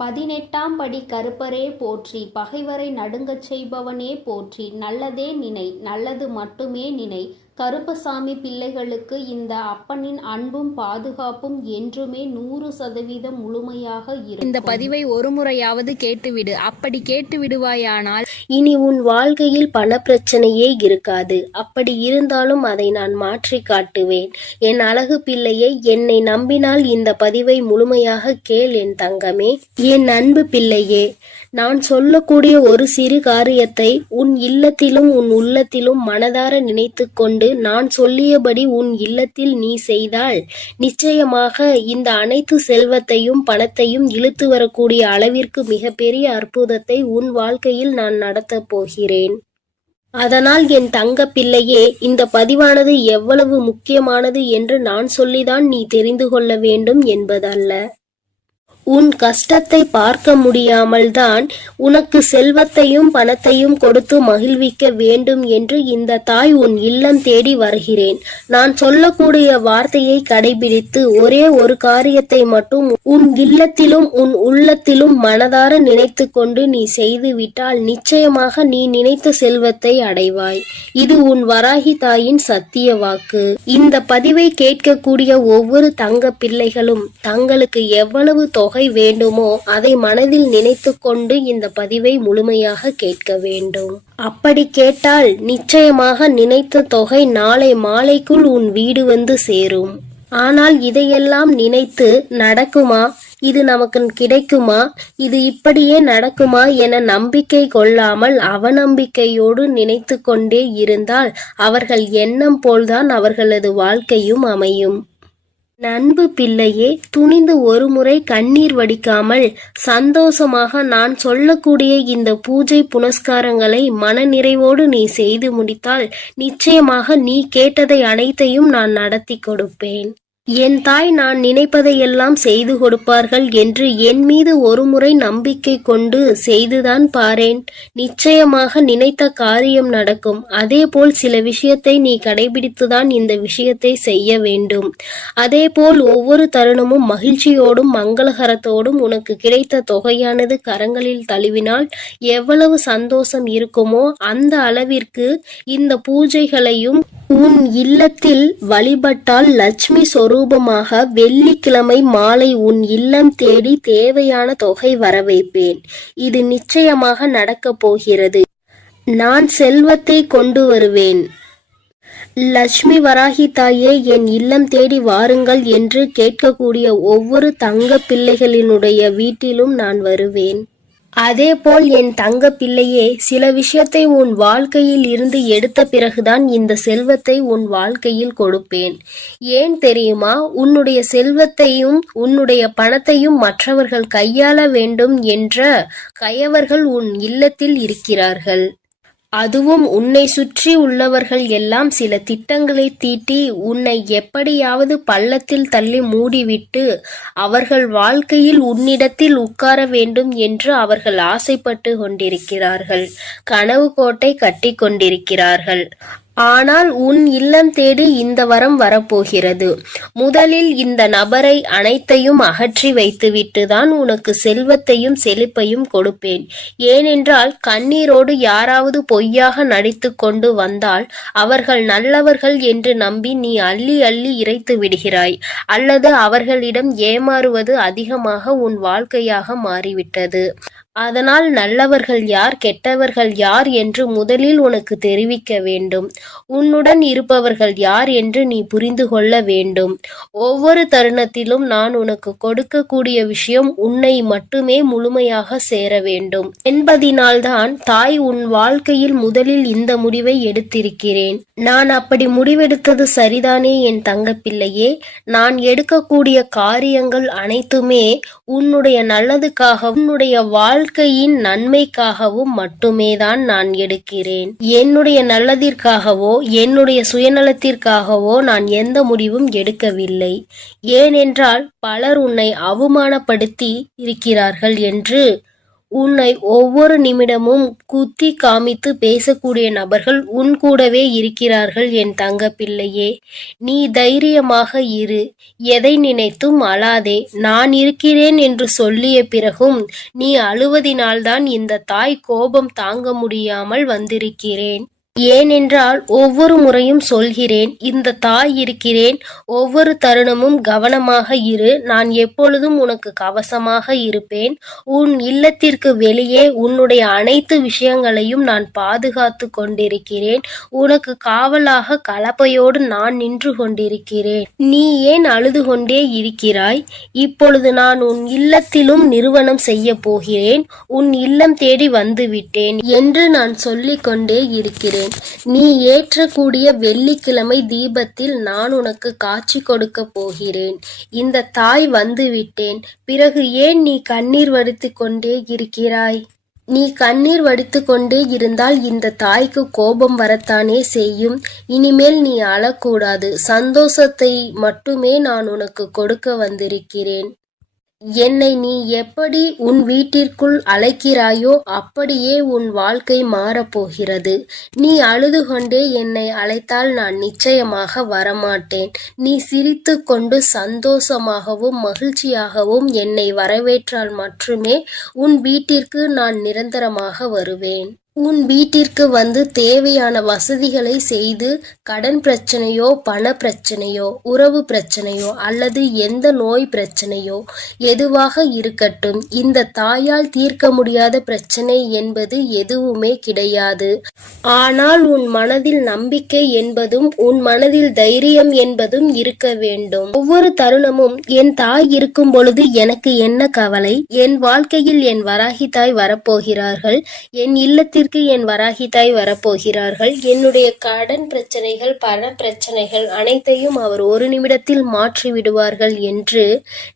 18ஆம் படி கருப்பரே போற்றி, பகைவரை நடுங்கச் செய்பவனே போற்றி, நல்லதே நினை, நல்லது மட்டுமே நினை. கருப்பசாமி பிள்ளைகளுக்கு இந்த அப்பனின் அன்பும் பாதுகாப்பும் என்றுமே 100% முழுமையாக இருக்கும். இந்த பதிவை ஒரு முறையாவது கேட்டுவிடு. அப்படி கேட்டு விடுவாயானால் இனி உன் வாழ்க்கையில் பணப்பிரச்சனையே இருக்காது. அப்படி இருந்தாலும் அதை நான் மாற்றி காட்டுவேன். என் அழகு பிள்ளையை, என்னை நம்பினால் இந்த பதிவை முழுமையாக கேள் என் தங்கமே. என் அன்பு பிள்ளையே, நான் சொல்லக்கூடிய ஒரு சிறு காரியத்தை உன் இல்லத்திலும் உன் உள்ளத்திலும் மனதார நினைத்து கொண்டு நான் சொல்லியபடி உன் இல்லத்தில் நீ செய்தால் நிச்சயமாக இந்த அனைத்து செல்வத்தையும் பணத்தையும் இழுத்து வரக்கூடிய அளவிற்கு மிகப்பெரிய அற்புதத்தை உன் வாழ்க்கையில் நான் நடத்தப் போகிறேன். அதனால் என் தங்க பிள்ளையே, இந்த பதிவானது எவ்வளவு முக்கியமானது என்று நான் சொல்லிதான் நீ தெரிந்து கொள்ள வேண்டும் என்பதல்ல. உன் கஷ்டத்தை பார்க்க முடியாமல் தான் உனக்கு செல்வத்தையும் பணத்தையும் கொடுத்து மகிழ்விக்க வேண்டும் என்று இந்த தாய் உன் இல்லம் தேடி வருகிறேன். நான் சொல்லக்கூடிய வார்த்தையை கடைபிடித்து ஒரே ஒரு காரியத்தை மட்டும் உன் இல்லத்திலும் உன் உள்ளத்திலும் மனதார நினைத்து கொண்டு நீ செய்து விட்டால் நிச்சயமாக நீ நினைத்த செல்வத்தை அடைவாய். இது உன் வராகி தாயின் சத்திய வாக்கு. இந்த பதிவை கேட்கக்கூடிய ஒவ்வொரு தங்க பிள்ளைகளும் தங்களுக்கு எவ்வளவு தொகை வேண்டுமோ அதை மனதில் நினைத்து கொண்டு இந்த பதிவை முழுமையாக கேட்க வேண்டும். அப்படி கேட்டால் நிச்சயமாக நினைத்த தொகை நாளை மாலைக்குள் உன் வீடு வந்து சேரும். ஆனால் இதையெல்லாம் நினைத்து நடக்குமா, இது நமக்கு கிடைக்குமா, இது இப்படியே நடக்குமா என நம்பிக்கை கொள்ளாமல் அவநம்பிக்கையோடு நினைத்து கொண்டே இருந்தால் அவர்கள் எண்ணம் போல்தான் அவர்களது வாழ்க்கையும் அமையும். நண்பு பிள்ளையே, துணிந்து ஒரு முறை கண்ணீர் வடிக்காமல் சந்தோஷமாக நான் சொல்லக்கூடிய இந்த பூஜை புனஸ்காரங்களை மனநிறைவோடு நீ செய்து முடித்தால் நிச்சயமாக நீ கேட்டதை அனைத்தையும் நான் நடத்தி கொடுப்பேன். என் தாய் நான் நினைப்பதையெல்லாம் செய்து கொடுப்பார்கள் என்று என் மீது ஒரு முறை நம்பிக்கை கொண்டு செய்துதான் பாரேன். நிச்சயமாக நினைத்த காரியம் நடக்கும். அதேபோல் சில விஷயத்தை நீ கடைபிடித்துதான் இந்த விஷயத்தை செய்ய வேண்டும். அதேபோல் ஒவ்வொரு தருணமும் மகிழ்ச்சியோடும் மங்களகரத்தோடும் உனக்கு கிடைத்த தொகையானது கரங்களில் தழுவினால் எவ்வளவு சந்தோஷம் இருக்குமோ அந்த அளவிற்கு இந்த பூஜைகளையும் உன் இல்லத்தில் வழிபட்டால் லட்சுமி சொரூபமாக வெள்ளிக்கிழமை மாலை உன் இல்லம் தேடி தேவையான தொகை வர வைப்பேன். இது நிச்சயமாக நடக்கப் போகிறது. நான் செல்வத்தை கொண்டு வருவேன். லட்சுமி வராகி தாயே, என் இல்லம் தேடி வாருங்கள் என்று கேட்கக்கூடிய ஒவ்வொரு தங்க பிள்ளைகளினுடைய வீட்டிலும் நான் வருவேன். அதேபோல் என் தங்க பிள்ளையே, சில விஷயத்தை உன் வாழ்க்கையில் இருந்து எடுத்த பிறகுதான் இந்த செல்வத்தை உன் வாழ்க்கையில் கொடுப்பேன். ஏன் தெரியுமா? உன்னுடைய செல்வத்தையும் உன்னுடைய பணத்தையும் மற்றவர்கள் கையாள வேண்டும் என்ற கயவர்கள் உன் இல்லத்தில் இருக்கிறார்கள். அதுவும் உன்னை சுற்றி உள்ளவர்கள் எல்லாம் சில திட்டங்களை தீட்டி உன்னை எப்படியாவது பள்ளத்தில் தள்ளி மூடிவிட்டு அவர்கள் வாழ்க்கையில் உன்னிடத்தில் உட்கார வேண்டும் என்று அவர்கள் ஆசைப்பட்டு கொண்டிருக்கிறார்கள். கனவு கோட்டை கட்டி கொண்டிருக்கிறார்கள். ஆனால் உன் இல்லம் தேடி இந்த வரம் வரப்போகிறது. முதலில் இந்த நபரை அனைத்தையும் அகற்றி வைத்துவிட்டு தான் உனக்கு செல்வத்தையும் செழிப்பையும் கொடுப்பேன். ஏனென்றால் கண்ணீரோடு யாராவது பொய்யாக நடித்து கொண்டு வந்தால் அவர்கள் நல்லவர்கள் என்று நம்பி நீ அள்ளி அள்ளி இறைத்து விடுகிறாய். அல்லது அவர்களிடம் ஏமாறுவது அதிகமாக உன் வாழ்க்கையாக மாறிவிட்டது. அதனால் நல்லவர்கள் யார் கெட்டவர்கள் யார் என்று முதலில் உனக்கு தெரிவிக்க வேண்டும். உன்னுடன் இருப்பவர்கள் யார் என்று நீ புரிந்து கொள்ள வேண்டும். ஒவ்வொரு தருணத்திலும் நான் உனக்கு கொடுக்கக்கூடிய விஷயம் உன்னை மட்டுமே முழுமையாக சேர வேண்டும் என்பதினால்தான் தாய் உன் வாழ்க்கையில் முதலில் இந்த முடிவை எடுத்திருக்கிறேன். நான் அப்படி முடிவெடுத்தது சரிதானே என் தங்கப்பிள்ளையே? நான் எடுக்கக்கூடிய காரியங்கள் அனைத்துமே உன்னுடைய நல்லதுக்காக உன்னுடைய வாழ்க்கையின் நன்மைக்காகவும் மட்டுமே தான் நான் எடுக்கிறேன். என்னுடைய நல்லதிற்காகவோ என்னுடைய சுயநலத்திற்காகவோ நான் எந்த முடிவும் எடுக்கவில்லை. ஏனென்றால் பலர் உன்னை அவமானப்படுத்தி இருக்கிறார்கள் என்று உன்னை ஒவ்வொரு நிமிடமும் குத்தி காமித்து பேசக்கூடிய நபர்கள் உன் கூடவே இருக்கிறார்கள் என் தங்க பிள்ளையே. நீ தைரியமாக இரு. எதை நினைத்தும் அழாதே. நான் இருக்கிறேன் என்று சொல்லிய பிறகும் நீ அழுவதினால்தான் இந்த தாய் கோபம் தாங்க முடியாமல் வந்திருக்கிறேன். ஏனென்றால் ஒவ்வொரு முறையும் சொல்கிறேன், இந்த தாய் இருக்கிறேன், ஒவ்வொரு தருணமும் கவனமாக இரு, நான் எப்பொழுதும் உனக்கு கவசமாக இருப்பேன். உன் இல்லத்திற்கு வெளியே உன்னுடைய அனைத்து விஷயங்களையும் நான் பாதுகாத்து கொண்டிருக்கிறேன். உனக்கு காவலாக கலப்பையோடு நான் நின்று கொண்டிருக்கிறேன். நீ ஏன் அழுது கொண்டே இருக்கிறாய்? இப்பொழுது நான் உன் இல்லத்திலும் நிறுவனம் செய்ய போகிறேன். உன் இல்லம் தேடி வந்துவிட்டேன் என்று நான் சொல்லிக் கொண்டே இருக்கிறேன். நீ ஏற்றக்கூடிய வெள்ளிக்கிழமை தீபத்தில் நான் உனக்கு காட்சி கொடுக்க போகிறேன். இந்த தாய் வந்துவிட்டேன். பிறகு ஏன் நீ கண்ணீர் வடித்துக் கொண்டே இருக்கிறாய்? நீ கண்ணீர் வடித்து கொண்டே இருந்தால் இந்த தாய்க்கு கோபம் வரத்தானே செய்யும். இனிமேல் நீ அழக்கூடாது. சந்தோஷத்தை மட்டுமே நான் உனக்கு கொடுக்க வந்திருக்கிறேன். என்னை நீ எப்படி உன் வீட்டிற்குள் அழைக்கிறாயோ அப்படியே உன் வாழ்க்கை மாறப்போகிறது. நீ அழுது கொண்டே என்னை அழைத்தால் நான் நிச்சயமாக வரமாட்டேன். நீ சிரித்து கொண்டு சந்தோஷமாகவும் மகிழ்ச்சியாகவும் என்னை வரவேற்றால் மட்டுமே உன் வீட்டிற்கு நான் நிரந்தரமாக வருவேன். உன் வீட்டிற்கு வந்து தேவையான வசதிகளை செய்து கடன் பிரச்சனையோ, பண பிரச்சனையோ, உறவு பிரச்சனையோ அல்லது எந்த நோய் பிரச்சனையோ எதுவாக இருக்கட்டும், இந்த தாயால் தீர்க்க முடியாத பிரச்சனை என்பது எதுவுமே கிடையாது. ஆனால் உன் மனதில் நம்பிக்கை என்பதும் உன் மனதில் தைரியம் என்பதும் இருக்க வேண்டும். ஒவ்வொரு தருணமும் என் தாய் இருக்கும் பொழுது எனக்கு என்ன கவலை? என் வாழ்க்கையில் என் வராகி தாய் வரப்போகிறார்கள். என் இல்லத்திற்கு என் வராகி தாய் வரப்போகிறார்கள். என்னுடைய கடன் பிரச்சனைகள், பண பிரச்சனைகள் அனைத்தையும் அவர் ஒரு நிமிடத்தில் மாற்றி விடுவார்கள் என்று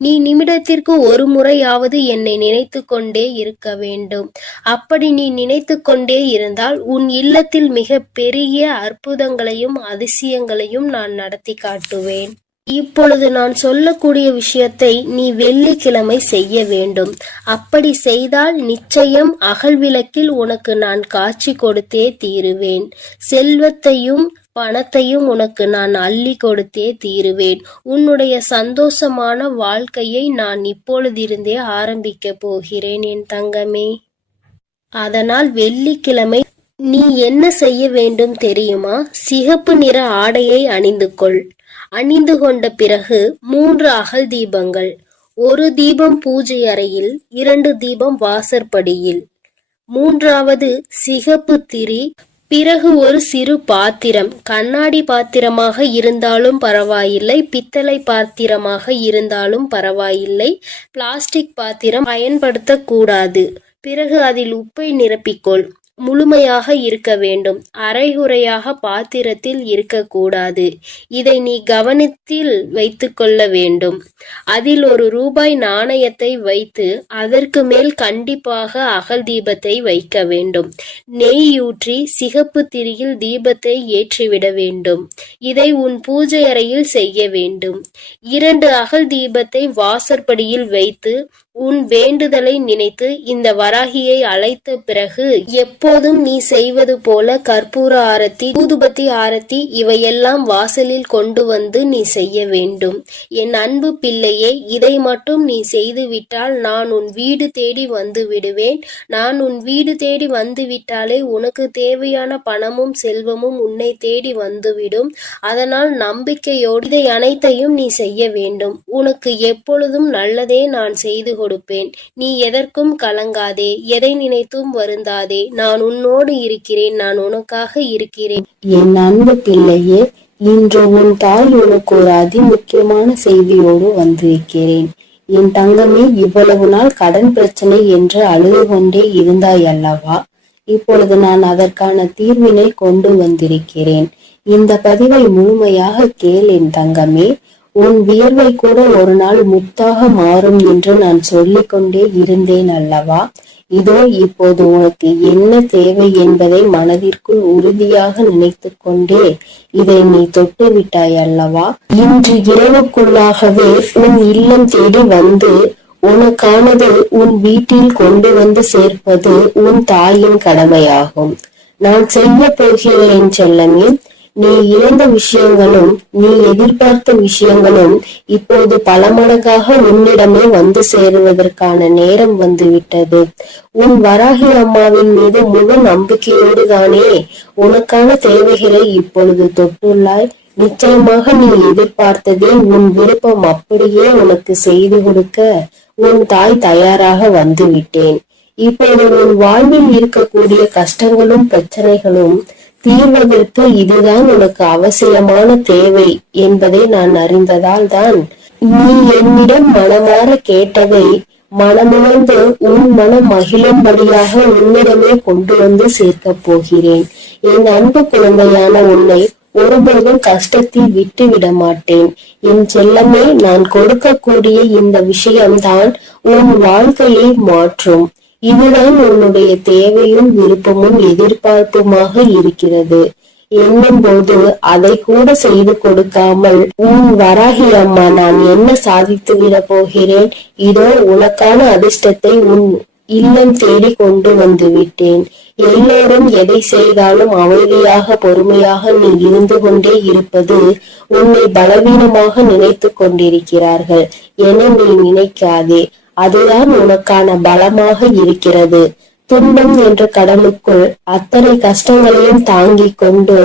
நீ நிமிடத்திற்கு ஒரு முறையாவது என்னை நினைத்து கொண்டே இருக்க வேண்டும். அப்படி நீ நினைத்து கொண்டே இருந்தால் உன் இல்லத்தில் மிக பெரிய அற்புதங்களையும் அதிசயங்களையும் நான் நடத்தி காட்டுவேன். இப்பொழுது நான் சொல்லக்கூடிய விஷயத்தை நீ வெள்ளிக்கிழமை செய்ய வேண்டும். அப்படி செய்தால் நிச்சயம் அகல் விளக்கில் உனக்கு நான் காட்சி கொடுத்தே தீருவேன். செல்வத்தையும் பணத்தையும் உனக்கு நான் அள்ளி கொடுத்தே தீருவேன். உன்னுடைய சந்தோஷமான வாழ்க்கையை நான் இப்பொழுதிருந்தே ஆரம்பிக்க போகிறேன் என் தங்கமே. அதனால் வெள்ளிக்கிழமை நீ என்ன செய்ய வேண்டும் தெரியுமா? சிகப்பு நிற ஆடையை அணிந்து கொள். அணிந்து கொண்ட பிறகு 3 அகல் தீபங்கள், 1 தீபம் பூஜை அறையில், 2 தீபம் வாசற்படியில், 3வது சிகப்பு திரி. பிறகு ஒரு சிறு பாத்திரம், கண்ணாடி பாத்திரமாக இருந்தாலும் பரவாயில்லை, பித்தளை பாத்திரமாக இருந்தாலும் பரவாயில்லை, பிளாஸ்டிக் பாத்திரம் பயன்படுத்தக்கூடாது. பிறகு அதில் உப்பை நிரப்பிக்கொள். முழுமையாக இருக்க வேண்டும். அரைகுறையாக பாத்திரத்தில் இருக்கக்கூடாது. இதை நீ கவனத்தில் வைத்து கொள்ள வேண்டும். அதில் ₹1 நாணயத்தை வைத்து அதற்கு மேல் கண்டிப்பாக அகல் தீபத்தை வைக்க வேண்டும். நெய்யூற்றி சிகப்பு திரியில் தீபத்தை ஏற்றிவிட வேண்டும். இதை உன் பூஜை அறையில் செய்ய வேண்டும். 2 அகல் தீபத்தை வாசற்படியில் வைத்து உன் வேண்டுதலை நினைத்து இந்த வராகியை அழைத்த பிறகு எப்போதும் நீ செய்வது போல கற்பூர ஆரத்தி, ஊதுபத்தி ஆரத்தி இவையெல்லாம் வாசலில் கொண்டு வந்து நீ செய்ய வேண்டும். என் அன்பு பிள்ளையே, இதை மட்டும் நீ செய்துவிட்டால் நான் உன் வீடு தேடி வந்து விடுவேன். நான் உன் வீடு தேடி வந்து விட்டாலே உனக்கு தேவையான பணமும் செல்வமும் உன்னை தேடி வந்துவிடும். அதனால் நம்பிக்கையோடு இதை அனைத்தையும் நீ செய்ய வேண்டும். உனக்கு எப்பொழுதும் நல்லதே நான் செய்து கொடுப்பேன். நீ எதற்கும் கலங்காதே, எதை நினைத்தும் வருந்தாதே. நான் உன்னோடு இருக்கிறேன், நான் உனக்காக இருக்கிறேன். என் அன்பு பிள்ளையே, இன்று உன் தாய் உனக்கு ஒரு அதிமுக்கியமான செய்தியோடு வந்திருக்கிறேன். என் தங்கமே, இவ்வளவு நாள் கடன் பிரச்சனை என்று அழுது கொண்டே இருந்தாய் அல்லவா? இப்பொழுது நான் அதற்கான தீர்வினை கொண்டு வந்திருக்கிறேன். இந்த பதிவை முழுமையாக கேள் என் தங்கமே. உன் வியர்வை கூட ஒரு நாள் முத்தாக மாறும் என்று நான் சொல்லிக்கொண்டே இருந்தேன் அல்லவா? இதோ இப்போது உனக்கு என்ன தேவை என்பதை மனதிற்குள் உறுதியாக நினைத்து கொண்டே இதை நீ தொட்டு விட்டாய் அல்லவா? இன்று இரவுக்குள்ளாகவே உன் இல்லம் தேடி வந்து உனக்கானது உன் வீட்டில் கொண்டு வந்து சேர்ப்பது உன் தாயின் கடமையாகும். நான் செய்ய போகிறேன் செல்லமே. நீ இழந்த விஷயங்களும் நீ எதிர்பார்த்த விஷயங்களும் இப்போது பல மடங்காக உன்னிடமே வந்து சேருவதற்கான நேரம் வந்துவிட்டது. உன் வராகி அம்மாவின் மீது முழு நம்பிக்கையோடு தானே உனக்கான தேவைகளை இப்பொழுது தொட்டுள்ளாய். நிச்சயமாக நீ எதிர்பார்த்ததே உன் விருப்பம் அப்படியே உனக்கு செய்து கொடுக்க உன் தாய் தயாராக வந்து விட்டேன். இப்போது உன் வாழ்வில் இருக்கக்கூடிய கஷ்டங்களும் பிரச்சனைகளும் தீர்வதற்கு இதுதான் உனக்கு அவசியமான தேவை என்பதை நான் அறிந்ததால் தான் நீ என்னிடம் மனமாற கேட்டதை மனமுணர்ந்து உன் மனம் மகிழும்படியாக உன்னிடமே கொண்டு வந்து சேர்க்க போகிறேன். என் அன்பு குழந்தையான உன்னை ஒருபோதும் கஷ்டத்தில் விட்டு விட மாட்டேன். என் செல்லமே, நான் கொடுக்கக்கூடிய இந்த விஷயம்தான் உன் வாழ்க்கையை மாற்றும். இதுதான் உன்னுடைய தேவையும் விருப்பமும் எதிர்பார்ப்புமாக இருக்கிறது என்னும் போது அதை கூட செய்து கொடுக்காமல் உன் வராகி அம்மா நான் என்ன சாதித்து விட போகிறேன், இதோ உனக்கான அதிர்ஷ்டத்தை உன் இல்லம் தேடி கொண்டு வந்து விட்டேன். எல்லோரும் எதை செய்தாலும் அமைதியாக பொறுமையாக நீ இருந்து கொண்டே இருப்பது உன்னை பலவீனமாக நினைத்து கொண்டிருக்கிறார்கள் என நீ நினைக்காதே. அதுதான் உனக்கான பலமாக இருக்கிறது. துன்பம் என்ற கடலுக்குள் அத்தனை கஷ்டங்களையும் தாங்கிக் கொண்டு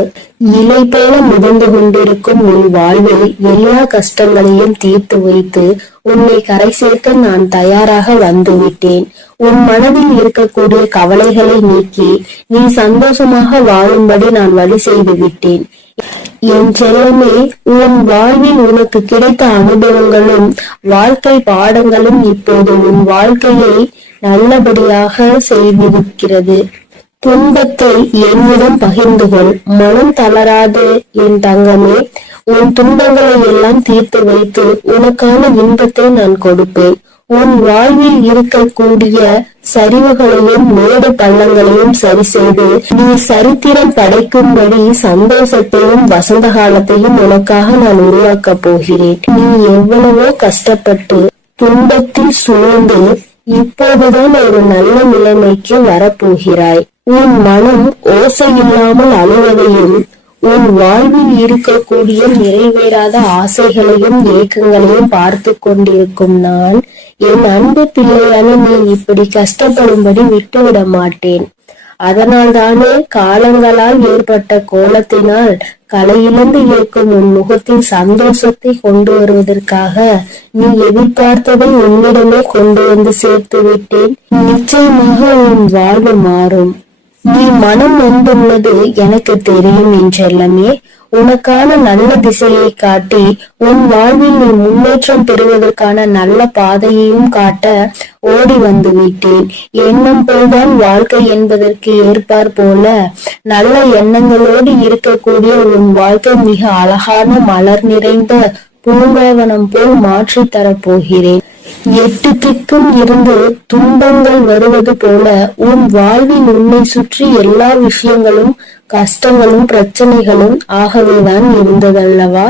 இலை போல மிதந்து கொண்டிருக்கும் உன் வாழ்வில் எல்லா கஷ்டங்களையும் தீர்த்து வைத்து உன்னை கரை சேர்க்க நான் தயாராக வந்துவிட்டேன். உன் மனதில் இருக்கக்கூடிய கவலைகளை நீக்கி நீ சந்தோஷமாக வாழும்படி நான் வழி செய்து விட்டேன். என் செல்லமே, உன் வாழ்வில் உனக்கு கிடைத்த அனுபவங்களும் வாழ்க்கை பாடங்களும் இப்போது உன் வாழ்க்கையை நல்லபடியாக செய்திருக்கிறது. துன்பத்தை என்னிடம் பகிர்ந்து கொள், மனம் தளராது என் தங்கமே. உன் துன்பங்களை எல்லாம் தீர்த்து வைத்து உனக்கான இன்பத்தை நான் கொடுப்பேன். உன் வாழ்வில் இருக்கக்கூடிய சரிவுகளையும் மேடு பள்ளங்களையும் சரி செய்து நீ சரித்திரம் படைக்கும்படி சந்தோஷத்தையும் வசந்த காலத்தையும் உனக்காக நான் உருவாக்க போகிறேன். நீ எவ்வளவோ கஷ்டப்பட்டு துன்பத்தில் சூழ்ந்து இப்போதுதான் ஒரு நல்ல நிலைமைக்கு வரப்போகிறாய். உன் மனம் ஓசை இல்லாமல் அழுவதையும் உன் வாழ்வில் இருக்கக்கூடிய நிறைவேறாத ஆசைகளையும் ஏக்கங்களையும் பார்த்து கொண்டிருக்கும் நான் என் அன்பு பிள்ளையான நீ இப்படி கஷ்டப்படும்படி விட்டுவிட மாட்டேன். அதனால் தானே காலங்களால் ஏற்பட்ட கோலத்தினால் கலையிழந்து இருக்கும் உன் முகத்தில் சந்தோஷத்தை கொண்டு வருவதற்காக நீ எதிர்பார்த்ததை உன்னிடமே கொண்டு வந்து சேர்த்து விட்டேன். நிச்சயமாக உன் வாழ்வு மாறும். நீ மனம் வந்துள்ளது எனக்கு தெரியும் என்றெல்லாமே. உனக்கான நல்ல திசையை காட்டி உன் வாழ்வில் நீ முன்னேற்றம் பெறுவதற்கான நல்ல பாதையையும் காட்ட ஓடி வந்து விட்டேன். எண்ணம் போல்தான் வாழ்க்கை என்பதற்கு ஏற்பார் போல நல்ல எண்ணங்களோடு இருக்கக்கூடிய உன் வாழ்க்கை மிக அழகான மலர் நிறைந்த பூங்காவனம் போல் மாற்றி தரப்போகிறேன். 8 திக்கும் இருந்து துன்பங்கள் வருவது போல உன் வாழ்வில் உன்னை சுற்றி எல்லா விஷயங்களும் கஷ்டங்களும் பிரச்சனைகளும் ஆகவேதான் இருந்ததல்லவா?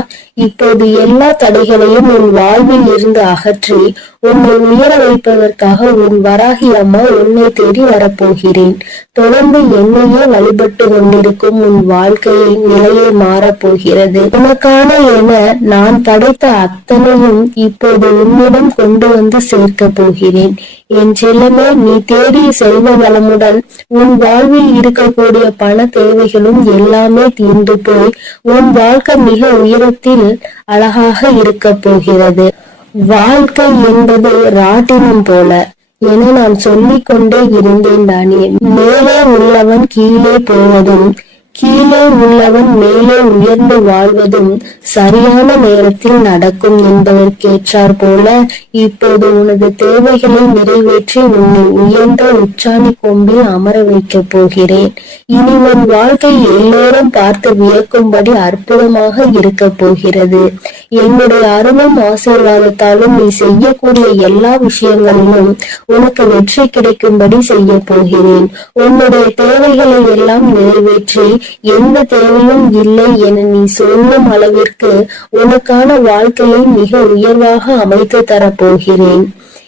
இப்போது எல்லா தடைகளையும் உன் வாழ்வில் இருந்து அகற்றி உன்னை உயர வைப்பதற்காக உன் வராகி அம்மா உன்னை தேடி வரப்போகிறேன். தொடர்ந்து என்னையே வழிபட்டு கொண்டிருக்கும் உன் வாழ்க்கையை நிலையை மாறப்போகிறது. உனக்கான என நான் படைத்த அத்தனையும் இப்போது உன்னிடம் கொண்டு வந்து சேர்க்க போகிறேன். என் செல்லமே, நீ தேடிய செல்வ வளமுடன் உன் வாழ்வில் இருக்கக்கூடிய பண தேவைகளும் எல்லாமே தீர்ந்து போய் உன் வாழ்க்கை மிக உயரத்தில் அழகாக இருக்க போகிறது. வாழ்க்கை என்பது ராட்டினம் போல என நான் சொல்லிக் கொண்டே இருந்தேன் தானே. மேலே உள்ளவன் கீழே போவதும் கீழே உள்ளவன் மேலே உயர்ந்து வாழ்வதும் சரியான நேரத்தில் நடக்கும் என்பதற்கேற்றார் போல இப்போது உனது தேவைகளை நிறைவேற்றி உன்னை உயர்ந்த உச்சாணி கொம்பில் அமர வைக்க போகிறேன். இனி உன் வாழ்க்கை எல்லோரும் பார்த்து வியக்கும்படி அற்புதமாக இருக்க போகிறது. என்னுடைய அருளும் ஆசீர்வாதத்தாலும் நீ செய்யக்கூடிய எல்லா விஷயங்களிலும் உனக்கு வெற்றி கிடைக்கும்படி செய்ய போகிறேன். உன்னுடைய தேவைகளை எல்லாம் நிறைவேற்றி எந்த தேவையும் இல்லை என நீ சொல்லும் அளவிற்கு உனக்கான வாழ்க்கையை மிக உயர்வாக அமைத்து தரப்போகிறேன்.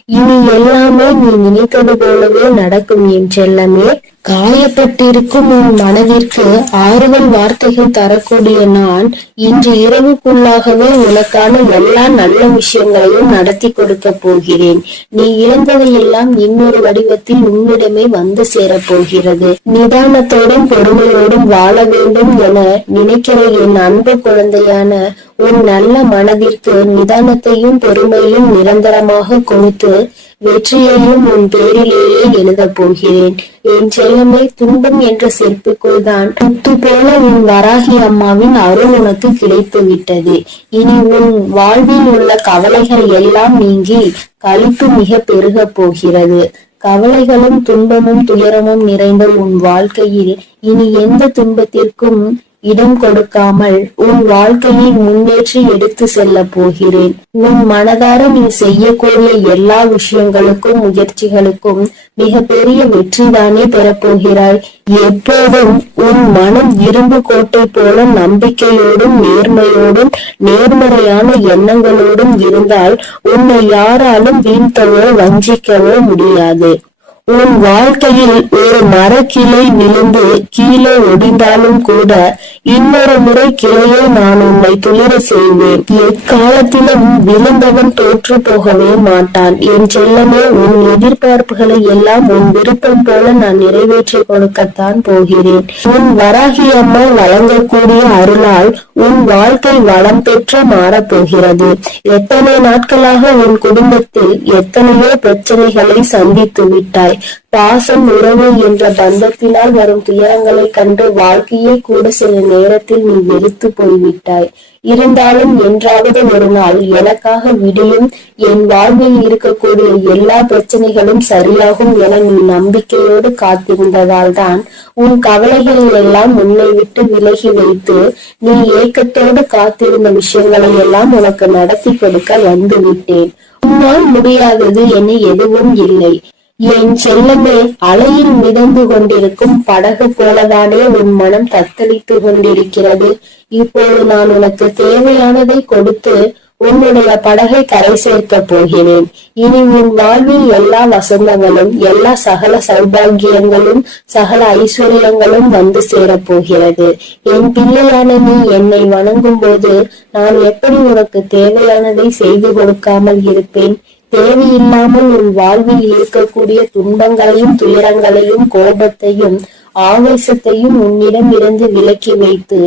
இனி எல்லாமே நீ நினைத்தது போலவே நடக்கும் என் செல்லமே. காயப்பட்டிருக்கும் உன் மனதிற்கு ஆறுதல் வார்த்தைகள் தரக்கூடிய நான் இன்று இரவுக்குள்ளாகவே உனக்கான எல்லா நல்ல விஷயங்களையும் நடத்தி கொடுக்க போகிறேன். நீ இழந்ததையெல்லாம் இன்னொரு வடிவத்தில் உன்னிடமே வந்து சேரப்போகிறது. நிதானத்தோடும் பொறுமையோடும் வாழ வேண்டும் என நினைக்கிற என் அன்பு குழந்தையான உன் நல்ல மனதிற்கு நிதானத்தையும் பொறுமையும் நிரந்தரமாக கொடுத்து வெற்றியையும் உன் பேரிலேயே எழுதப் போகிறேன். என் செல்லமே, துன்பம் என்ற செருப்புக்குள் தான் முத்து போல உன் வராகி அம்மாவின் அருள் உனக்கு கிடைத்து விட்டது. இனி உன் வாழ்வில் உள்ள கவலைகள் எல்லாம் நீங்கி களிப்பு மிக பெருக போகிறது. கவலைகளும் துன்பமும் துயரமும் நிறைந்த உன் வாழ்க்கையில் இனி எந்த துன்பத்திற்கும் இடம் கொடுக்காமல் உன் வாழ்க்கையை முன்னேற்றி எடுத்து செல்ல போகிறேன். உன் மனதார நீ செய்யக்கூடிய எல்லா விஷயங்களுக்கும் முயற்சிகளுக்கும் மிக பெரிய வெற்றிதானே பெறப்போகிறாய். எப்போதும் உன் மனம் இரும்பு கோட்டை போல நம்பிக்கையோடும் நேர்மையோடும் நேர்மறையான எண்ணங்களோடும் இருந்தால் உன்னை யாராலும் வீழ்த்தவோ வஞ்சிக்கவோ முடியாது. உன் வாழ்க்கையில் ஒரு மரக்கிளை விழுந்து கீழே ஒடிந்தாலும் கூட இன்னொரு முறை கிளையை நான் உன்னை துளிர செய்வேன். எக்காலத்திலும் விழுந்தவன் தோற்று போகவே மாட்டான். என் செல்லமே, உன் எதிர்பார்ப்புகளை எல்லாம் உன் விருப்பம் போல நான் நிறைவேற்றி கொடுக்கத்தான் போகிறேன். உன் வராகி அம்மா வழங்கக்கூடிய அருளால் உன் வாழ்க்கை வளம் பெற்ற மாறப்போகிறது. எத்தனை நாட்களாக உன் குடும்பத்தில் எத்தனையோ பிரச்சனைகளை சந்தித்து விட்டாய். பாசம், உறவு என்ற பந்தத்தினால் வரும் துயரங்களை கண்டு வாழ்க்கையை கூட சில நேரத்தில் நீ வெறுத்து போய்விட்டாய். இருந்தாலும் என்றாவது ஒரு நாள் எனக்காக விடியும், என் வாழ்வில் இருக்கக்கூடிய எல்லா பிரச்சனைகளும் சரியாகும் என நீ நம்பிக்கையோடு காத்திருந்ததால் தான் உன் கவலைகளை எல்லாம் உன்னை விட்டு விலகி வைத்து நீ ஏக்கத்தோடு காத்திருந்த விஷயங்களை எல்லாம் உனக்கு நடத்தி கொடுக்க வந்து விட்டேன். உன்னால் முடியாதது என எதுவும் இல்லை. என் செல்லமே, அலையில் மிதந்து கொண்டிருக்கும் படகு போலதானே உன் மனம் தத்தளித்து கொண்டிருக்கிறது. இப்போது நான் உனக்கு தேவையானதை கொடுத்து உன்னுடைய படகை கரை சேர்க்க போகிறேன். இனி உன் வாழ்வில் எல்லா வசந்தங்களும் எல்லா சகல சௌபாகியங்களும் சகல ஐஸ்வர்யங்களும் வந்து சேரப் போகிறது. என் பிள்ளையான நீ என்னை வணங்கும் போது நான் எப்படி உனக்கு தேவையானதை செய்து கொடுக்காமல் இருப்பேன்? தேவையில்லாமல் உன் வாழ்வில் இருக்கக்கூடிய துன்பங்களையும் துயரங்களையும் கோபத்தையும் ஆவேசத்தையும் உன்னிடம் இருந்து விலக்கி வைத்து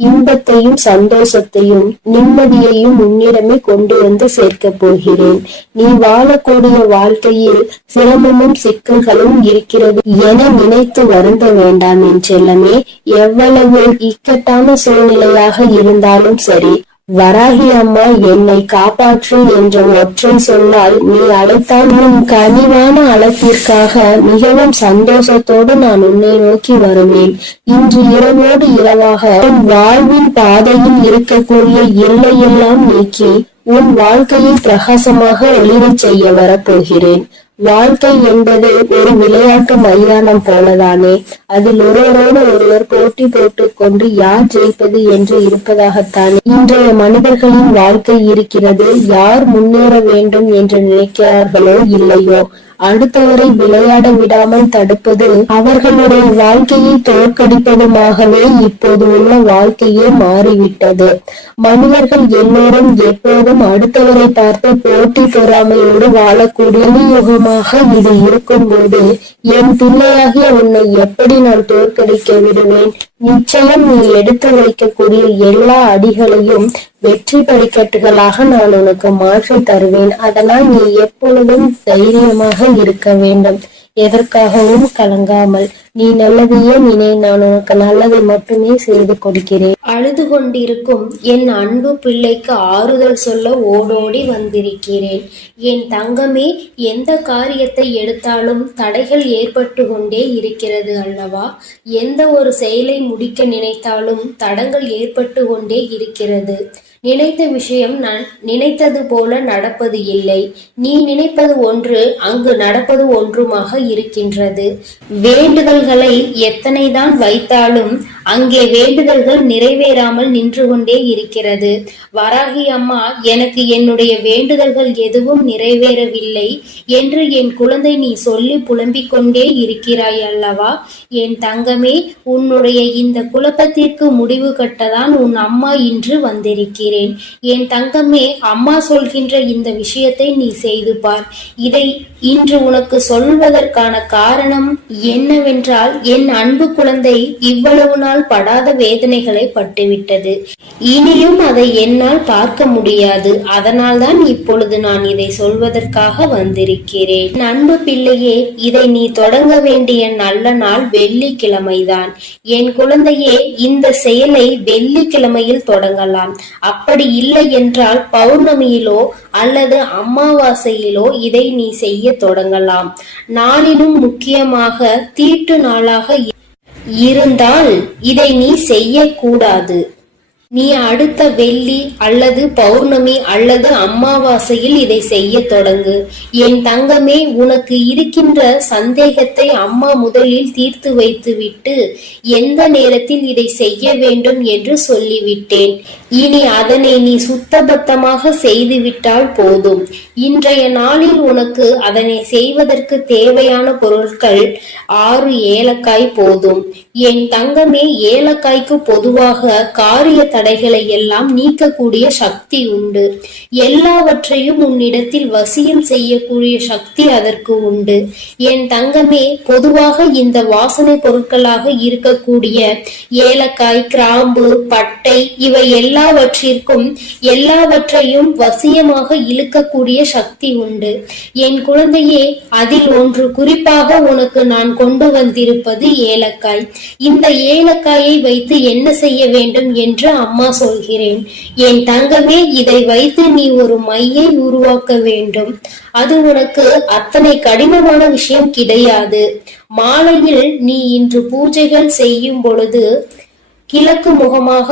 இன்பத்தையும் சந்தோஷத்தையும் நிம்மதியையும் உன்னிடமே கொண்டு வந்து சேர்க்க போகிறேன். நீ வாழக்கூடிய வாழ்க்கையில் சிரமமும் சிக்கல்களும் இருக்கிறது என நினைத்து வருந்த வேண்டாம் என் செல்லமே. எவ்வளவு இக்கட்டான சூழ்நிலையாக இருந்தாலும் சரி, வராகி அம்மா என்னை காப்பாற்று என்ற ஒற்றை சொன்னால் நீ அழைத்தால் உன் கனிவான அழைப்பிற்காக மிகவும் சந்தோஷத்தோடு நான் உன்னை நோக்கி வருவேன். இன்று இரவோடு இரவாக உன் வாழ்வின் பாதையில் இருக்கக்கூடிய எல்லையெல்லாம் நீக்கி உன் வாழ்க்கையை பிரகாசமாக ஒளிரச் செய்ய வரப்போகிறேன். வாழ்க்கை என்பது ஒரு விளையாட்டு மைதானம் போலதானே. அதில் ஒருவரோடு ஒருவர் போட்டி போட்டுக் கொண்டு யார் ஜெயிப்பது என்று இருப்பதாகத்தானே இன்றைய மனிதர்களின் வாழ்க்கை இருக்கிறது. யார் முன்னேற வேண்டும் என்று நினைக்கிறார்களோ இல்லையோ, அடுத்தவரை விளையாட விடாமல் தடுப்பது அவர்களுடைய வாழ்க்கையை தோற்கடிப்பதுமாகவே இப்போது உள்ள வாழ்க்கையே மாறிவிட்டது. மனிதர்கள் எல்லோரும் எப்போதும் அடுத்தவரை பார்த்து போட்டி பொறாமையோடு வாழக்கூடிய யுகமாக இது இருக்கும் போது என் பிள்ளையாகிய உன்னை எப்படி நான் தோற்கடிக்க விடுவேன்? நிச்சயம் நீ எடுத்து வைக்கக்கூடிய எல்லா அடிகளையும் வெற்றி படிக்கட்டுகளாக நான் உனக்கு மாற்றி தருவேன். அதனால் நீ எப்பொழுதும் தைரியமாக இருக்க வேண்டும். எதற்காகவும் கலங்காமல் நீ நல்லதையே நினை. நான் உனக்கு நல்லதை மட்டுமே செய்து கொடுக்கிறேன். அழுது கொண்டிருக்கும் என் அன்பு பிள்ளைக்கு ஆறுதல் சொல்ல ஓடோடி வந்திருக்கிறேன். என் தங்கமே, எந்த காரியத்தை எடுத்தாலும் தடைகள் ஏற்பட்டு கொண்டே இருக்கிறது அல்லவா? எந்த ஒரு செயலை முடிக்க நினைத்தாலும் தடங்கள் ஏற்பட்டு கொண்டே இருக்கிறது. நினைத்த விஷயம் நான் நினைத்தது போல நடப்பது இல்லை. நீ நினைப்பது ஒன்று, அங்கு நடப்பது ஒன்றுமாக இருக்கின்றது. வேண்டுதல்களை எத்தனைதான் வைத்தாலும் அங்கே வேண்டுதல்கள் நிறைவேறாமல் நின்று கொண்டே இருக்கிறது. வராகி அம்மா, எனக்கு என்னுடைய வேண்டுதல்கள் எதுவும் நிறைவேறவில்லை என்று என் குழந்தை நீ சொல்லி புலம்பிக் கொண்டே இருக்கிறாய் அல்லவா? என் தங்கமே, உன்னுடைய இந்த குழப்பத்திற்கு முடிவு கட்டதான் உன் அம்மா இன்று வந்திருக்கிறேன். என் தங்கமே, அம்மா சொல்கின்ற இந்த விஷயத்தை நீ செய்து பார். இதை இன்று உனக்கு சொல்வதற்கான காரணம் என்னவென்றால், என் அன்பு குழந்தை இவ்வளவு நாள் படாத வேதனைகளை பட்டுவிட்டது. இனியும் அதை என்னால் பார்க்க முடியாது. அதனால்தான் இப்பொழுது நான் இதை சொல்வதற்காக வந்திருக்கிறேன். என் அன்பு பிள்ளையே, இதை நீ தொடங்க வேண்டிய நல்ல நாள் வெள்ளிக்கிழமைதான். என் குழந்தையே, இந்த செயலை வெள்ளிக்கிழமையில் தொடங்கலாம். அப்படி இல்லை என்றால் பௌர்ணமியிலோ அல்லது அமாவாசையிலோ இதை நீ செய்ய தொடங்கலாம். நாளிலும் முக்கியமாக தீட்டு நாளாக இருந்தால் இதை நீ செய்யக்கூடாது. நீ அடுத்த வெள்ளி அல்லது பௌர்ணமி அல்லது அமாவாசையில் இதை செய்ய தொடங்கு. என் தங்கமே, உனக்கு இருக்கின்ற சந்தேகத்தை அம்மா முதலில் தீர்த்து வைத்துவிட்டு எந்த நேரத்தில் இதை செய்ய வேண்டும் என்று சொல்லிவிட்டேன். இனி அதனை நீ சுத்தபத்தமாக செய்துவிட்டால் போதும். இன்றைய நாளில் உனக்கு அதனை செய்வதற்கு தேவையான பொருட்கள் 6 ஏலக்காய் போதும். என் தங்கமே, ஏலக்காய்க்கு பொதுவாக காரிய தடைகளை எல்லாம் நீக்கக்கூடிய சக்தி உண்டு. எல்லாவற்றையும் உன்னிடத்தில் வசியம் செய்யக்கூடிய சக்தி அதற்கு உண்டு. என் தங்கமே, பொதுவாக இந்த வாசனை பொருட்களாக இருக்கக்கூடிய ஏலக்காய், கிராம்பு, பட்டை இவை எல்லாவற்றையும் வசியமாக இழுக்கக்கூடிய சக்தி உண்டு. என் குழந்தையே, அதில் ஒன்று குறிப்பாக உனக்கு நான் கொண்டு வந்திருப்பது ஏலக்காய். இந்த ஏலக்காயை வைத்து என்ன செய்ய வேண்டும் என்று அம்மா சொல்கிறேன். என் தங்கமே, இதை வைத்து நீ ஒரு மையை உருவாக்க வேண்டும். அது உனக்கு அத்தனை கடினமான விஷயம் கிடையாது. மாலையில் நீ இன்று பூஜைகள் செய்யும் பொழுது கிழக்கு முகமாக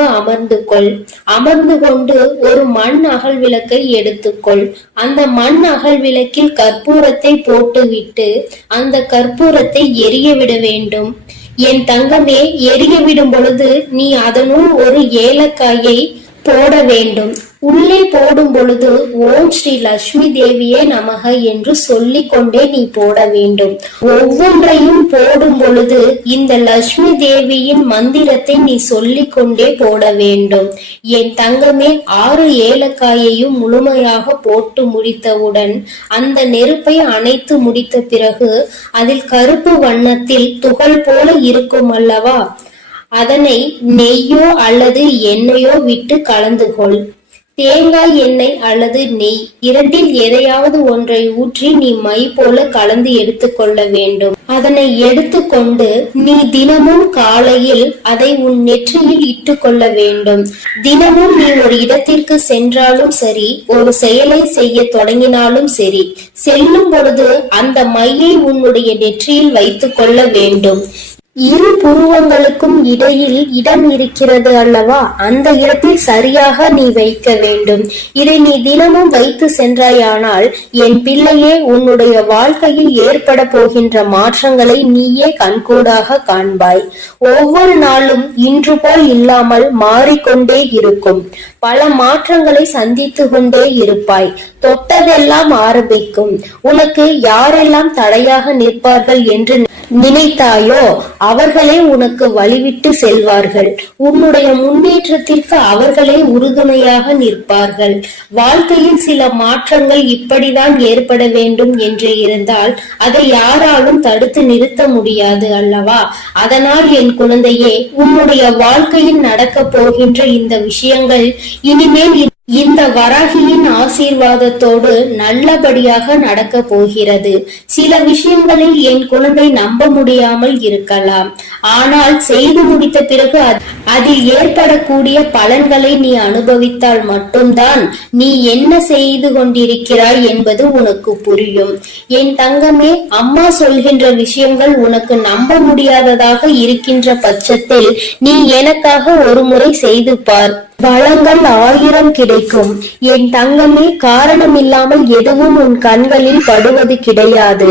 அமர்ந்து கொண்டு ஒரு மண் அகல் விளக்கை எடுத்துக்கொள். அந்த மண் அகல் விளக்கில் கற்பூரத்தை போட்டுவிட்டு அந்த கற்பூரத்தை எரிய விட வேண்டும். என் தங்கமே, எரிய விடும் பொழுது நீ அதனுள் ஒரு ஏலக்காயை போட வேண்டும். உள்ளே போடும் பொழுது ஓம் ஸ்ரீ லட்சுமி தேவியே நமக என்று சொல்லிக் கொண்டே நீ போட வேண்டும். ஒவ்வொன்றையும் போடும் பொழுது இந்த லட்சுமி தேவியின் மந்திரத்தை நீ சொல்லிக் கொண்டே போட வேண்டும். என் தங்கமே, 6 ஏலக்காயையும் முழுமையாக போட்டு முடித்தவுடன் அந்த நெருப்பை அணைத்து முடித்த பிறகு அதில் கருப்பு வண்ணத்தில் துகள் போல இருக்கும் அல்லவா, அதனை நெய்யோ அல்லது எண்ணெயோ விட்டு கலந்து கொள். தேங்காய் எண்ணெய் அல்லது நெய் இரண்டில் எதையாவது ஒன்றை ஊற்றி நீ மை போல கலந்து எடுத்துக்கொள்ள வேண்டும். அதனை எடுத்துக்கொண்டு நீ தினமும் காலையில் அதை உன் நெற்றியில் இட்டுக்கொள்ள வேண்டும். தினமும் நீ ஒரு இடத்திற்கு சென்றாலும் சரி, ஒரு செயலை செய்ய தொடங்கினாலும் சரி, செல்லும் பொழுது அந்த மையை உன்னுடைய நெற்றியில் வைத்துக் கொள்ள வேண்டும். 2 புருவங்களுக்கும் இடையில் இடம் இருக்கிறது அல்லவா, அந்த இடத்தில் சரியாக நீ வைக்க வேண்டும். இதை நீ தினமும் வைத்து சென்றாயானால் என் பிள்ளையே, உன்னுடைய வாழ்க்கையில் ஏற்பட போகின்ற மாற்றங்களை நீயே கண்கூடாக காண்பாய். ஒவ்வொரு நாளும் இன்று போல் இல்லாமல் மாறிக்கொண்டே இருக்கும். பல மாற்றங்களை சந்தித்து கொண்டே இருப்பாய். தொட்டதெல்லாம் ஆரம்பிக்கும். உனக்கு யாரெல்லாம் தடையாக நிற்பார்கள் என்று நினைத்தாயோ அவர்களே உனக்கு வழிவிட்டு செல்வார்கள். உன்னுடைய முன்னேற்றத்திற்கு அவர்களே உறுதுணையாக நிற்பார்கள். வாழ்க்கையில் சில மாற்றங்கள் இப்படிதான் ஏற்பட வேண்டும் என்று இருந்தால் அதை யாராலும் தடுத்து நிறுத்த முடியாது அல்லவா? அதனால் என் குழந்தையே, உன்னுடைய வாழ்க்கையில் நடக்க போகின்ற இந்த விஷயங்கள் இனிமேல் இந்த வராகியின் ஆசீர்வாதத்தோடு நல்லபடியாக நடக்க போகிறது. சில விஷயங்களில் என் குழந்தை நம்ப முடியாமல் இருக்கலாம். ஆனால் செய்து முடித்த பிறகு அதில் ஏற்படக்கூடிய பலன்களை நீ அனுபவித்தால் மட்டும்தான் நீ என்ன செய்து கொண்டிருக்கிறாய் என்பது உனக்கு புரியும். என் தங்கமே, அம்மா சொல்கின்ற விஷயங்கள் உனக்கு நம்ப முடியாததாக இருக்கின்ற பட்சத்தில் நீ எனக்காக ஒரு முறை செய்து பார். வளங்கள் 1000 கிடைக்கும். என் தங்கமே, காரணமில்லாமல் எதுவும் உன் கண்களில் படுவது கிடையாது.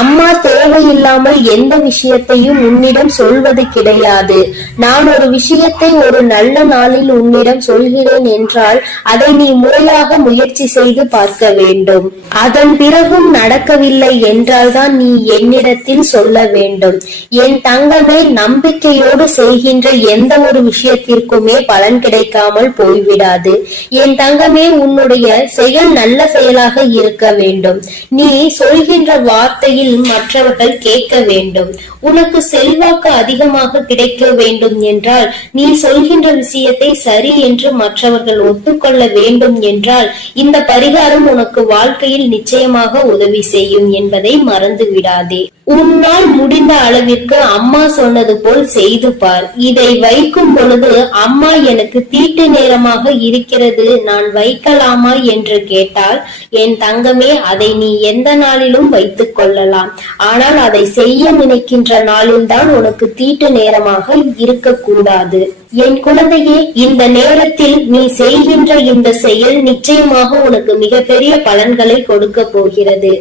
அம்மா தேவையில்லாமல் எந்த விஷயத்தையும் உன்னிடம் சொல்வது கிடையாது. நான் ஒரு விஷயத்தை ஒரு நல்ல நாளில் உன்னிடம் சொல்கிறேன் என்றால் அதை நீ முறையாக முயற்சி செய்து பார்க்க வேண்டும். அதன் பிறகும் நடக்கவில்லை என்றால்தான் நீ என்னிடத்தில் சொல்ல வேண்டும். என் தங்கமே, நம்பிக்கையோடு செய்கின்ற எந்த ஒரு விஷயத்திற்குமே பலன் கிடைக்காமல் போய்விடாது. என் தங்கமே, உன்னுடைய செயல் நல்ல செயலாக இருக்க வேண்டும். நீ சொல்கின்ற வார்த்தையில் மற்றவர்கள் கேட்க வேண்டும். உனக்கு செல்வாக்கு அதிகமாக கிடைக்க வேண்டும் என்றால், நீ சொல்கின்ற விஷயத்தை சரி என்று மற்றவர்கள் ஒத்துக்கொள்ள வேண்டும் என்றால், இந்த பரிகாரம் உனக்கு வாழ்க்கையில் நிச்சயமாக உதவி செய்யும் என்பதை மறந்து விடாதே. உன்னால் முடிந்த அளவிற்கு அம்மா சொன்னது போல் செய்து பார். இதை வைக்கும் பொழுது அம்மா எனக்கு தீட்டு நேரமாக இருக்கிறது, நான் வைக்கலாமா என்று கேட்டால், என் தங்கமே, அதை நீ எந்த நாளிலும் வைத்துக் கொள்ளலாம். ஆனால் அதை செய்ய நினைக்கின்ற நாளில்தான் உனக்கு தீட்டு நேரமாக இருக்கக்கூடாது. என் குழந்தையே, இந்த நேரத்தில் நீ செய்கின்ற இந்த செயல் நிச்சயமாக உனக்கு மிகப்பெரிய பலன்களை கொடுக்க போகிறது.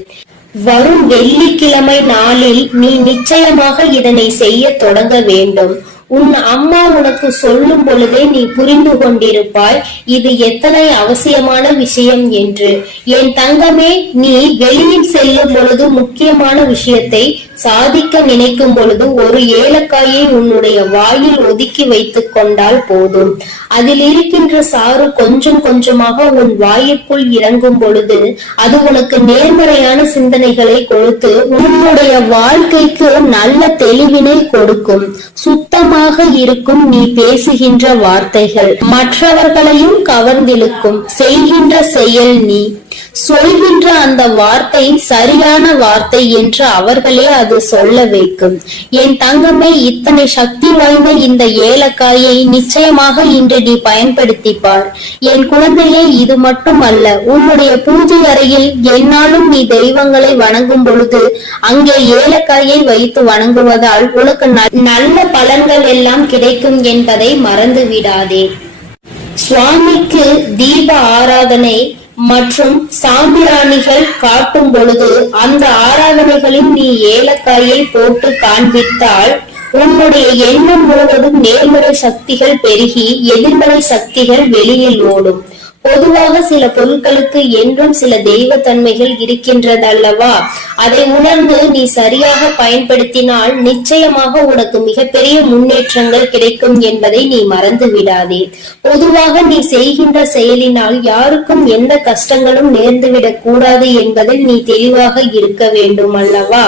வரும் வெள்ளிக்கிழமை நாளில் நீ நிச்சயமாக இதனை செய்ய தொடங்க வேண்டும். உன் அம்மா உனக்கு சொல்லும் பொழுதே நீ புரிந்து கொண்டிருப்பாய் இது எத்தனை அவசியமான விஷயம் என்று. என் தங்கமே, நீ வெளியில் செல்லும் பொழுது முக்கியமான விஷயத்தை சாதிக்க நினைக்கும் பொழுது ஒரு ஏலக்காயை உன்னுடைய வாயில் ஒதுக்கி வைத்துக் கொண்டால் போதும். அதில் இருக்கின்ற சாறு கொஞ்சம் கொஞ்சமாக உன் வாயிற்குள் இறங்கும் பொழுது அது உனக்கு நேர்மறையான சிந்தனைகளை கொடுத்து உன்னுடைய வாழ்க்கைக்கு நல்ல தெளிவினை கொடுக்கும். சுத்தமாக இருக்கும் நீ பேசுகின்ற வார்த்தைகள் மற்றவர்களையும் கவர்ந்திழுக்கும். செய்கின்ற செயல் நீ சொல்கின்ற அந்த வார்த்தை சரியான வார்த்தை என்று அவர்களே அது சொல்ல வைக்கும். என் தங்கமே, இத்தனை சக்தி வாய்ந்த இந்த ஏலக்காயை நிச்சயமாக இன்று நீ பயன்படுத்திப்பார். என் குழந்தையே, இது மட்டுமல்ல, உன்னுடைய பூஜை அறையில் என்னாலும் நீ தெய்வங்களை வணங்கும் பொழுது அங்கே ஏலக்காயை வைத்து வணங்குவதால் உனக்கு நல்ல பலன்கள் எல்லாம் கிடைக்கும் என்பதை மறந்து விடாதே. சுவாமிக்கு தீப ஆராதனை மற்றும் சாம்பிராணிகள் காட்டும் பொழுது அந்த ஆராதனைகளில் நீ ஏலக்காயை போட்டு காண்பித்தால் உன்னுடைய எண்ணம் முழுவதும் நேர்மறை சக்திகள் பெருகி எதிர்மறை சக்திகள் வெளியில் ஓடும். பொதுவாக சில பொருட்களுக்கு என்றும் சில தெய்வ தன்மைகள் இருக்கின்றதல்லவா? அதை உணர்ந்து நீ சரியாக பயன்படுத்தினால் நிச்சயமாக உனக்கு மிகப்பெரிய முன்னேற்றங்கள் கிடைக்கும் என்பதை நீ மறந்து விடாதே. பொதுவாக நீ செய்கின்ற செயலினால் யாருக்கும் எந்த கஷ்டங்களும் நேர்ந்துவிடக் கூடாது என்பதில் நீ தெளிவாக இருக்க வேண்டும் அல்லவா?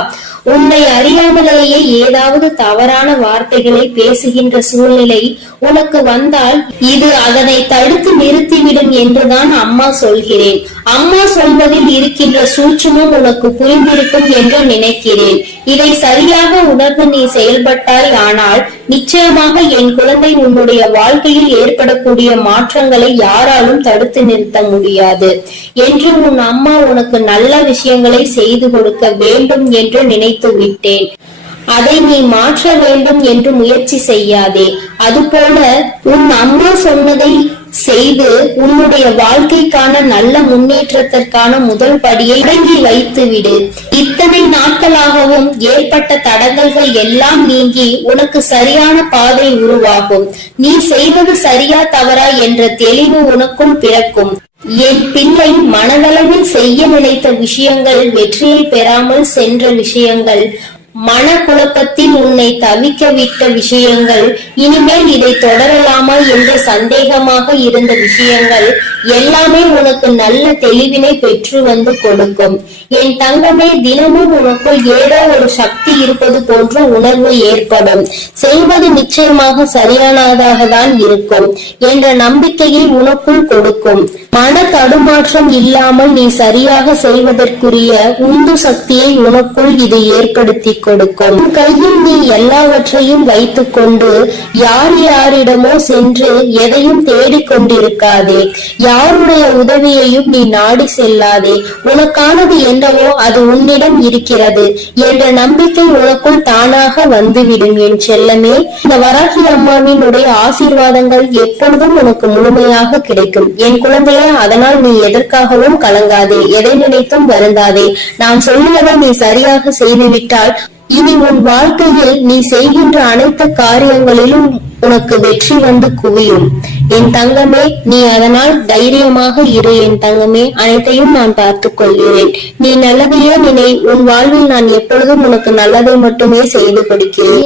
உன்னை அறியாமலேயே ஏதாவது தவறான வார்த்தைகளை பேசுகின்ற சூழ்நிலை உனக்கு வந்தால் இது அதனை தடுத்து நிறுத்திவிடும் என்றுதான் அம்மா சொல்கிறேன். அம்மா சொல்வதில் இருக்கின்ற சூட்சுமம் உனக்கு புரிந்திருக்கும் என்று நினைக்கிறேன். இதை சரியாக உணர்ந்து நீ செயல்பட்டாய் ஆனால் நிச்சயமாக என் குழந்தை உன்னுடைய வாழ்க்கையில் ஏற்படக்கூடிய மாற்றங்களை யாராலும் தடுத்து நிறுத்த முடியாது என்று உன் அம்மா உனக்கு நல்ல விஷயங்களை செய்து கொடுக்க வேண்டும் என்று நினைத்து விட்டேன். அதை நீ மாற்ற வேண்டும் என்று முயற்சி செய்யாதே. அதுபோல உன் அம்மா சொன்னதை செய்து உன்னுடைய வாழ்க்கைக்கான நல்ல முன்னேற்றத்திற்கான முதல் படியை தொடங்கி வைத்து விடு. இத்தனை நாட்களாகவும் ஏற்பட்ட தடங்கல்கள் எல்லாம் நீங்கி உனக்கு சரியான பாதை உருவாகும். நீ செய்வது சரியா தவறா என்ற தெளிவு உனக்குள் பிறக்கும். என் பிள்ளை, மனதளவில் செய்ய நினைத்த விஷயங்கள் வெற்றியை பெறாமல் சென்ற விஷயங்கள், மனக்குழப்பத்தில் உன்னை தவிக்க விட்ட விஷயங்கள், இனிமேல் இதை தொடரலாமா என்று சந்தேகமாக இருந்த விஷயங்கள் எல்லாமே உனக்கு நல்ல தெளிவினை பெற்று வந்து கொடுக்கும். என் தங்கமே, தினமும் உனக்குள் ஏதோ ஒரு சக்தி இருப்பது போன்ற உணர்வு ஏற்படும். செய்வது நிச்சயமாக சரியானதாக தான் இருக்கும் என்ற நம்பிக்கையை உனக்குள் கொடுக்கும். மன தடுமாற்றம் இல்லாமல் நீ சரியாக செய்வதற்குரிய உந்து சக்தியை உனக்குள் இது ஏற்படுத்தி கொடுக்கும். கையில் நீ எல்லாவற்றையும் வைத்துக் கொண்டு யார் யாரிடமோ சென்று எதையும் தேடிக்கொண்டிருக்காதே. யாருடைய உதவியையும் நீ நாடி செல்லாதே. உனக்கானது என்னவோ அது உன்னிடம் இருக்கிறது என்ற நம்பிக்கை உனக்குள் தானாக வந்துவிடும் என் செல்லமே. இந்த வராகி அம்மாவினுடைய ஆசீர்வாதங்கள் எப்பொழுதும் உனக்கு முழுமையாக கிடைக்கும் என் குழந்தையே. அதனால் நீ எதற்காகவும் கலங்காதே, எதை நினைத்தும் வருந்தாதே. நான் சொல்லுவதை நீ சரியாக செய்துவிட்டால் இனி உன் வாழ்க்கையில் நீ செய்கின்ற அனைத்து காரியங்களிலும் உனக்கு வெற்றி வந்து குவியும் என் தங்கமே. நீ அதனால் தைரியமாக இரு என் தங்கமே. அனைத்தையும் நான் பார்த்துக் கொள்கிறேன். நீ நல்லதையே நினை. உன் வாழ்வில் நான் எப்பொழுதும் உனக்கு நல்லதை மட்டுமே செய்து கொடுக்கிறேன்.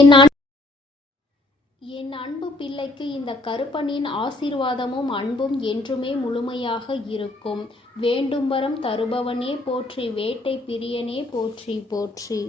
என் அன்பு பிள்ளைக்கு இந்த கருப்பனின் ஆசீர்வாதமும் அன்பும் என்றுமே முழுமையாக இருக்கும். வேண்டும் வரம் தருபவனே போற்றி, வேட்டை பிரியனே போற்றி போற்றி.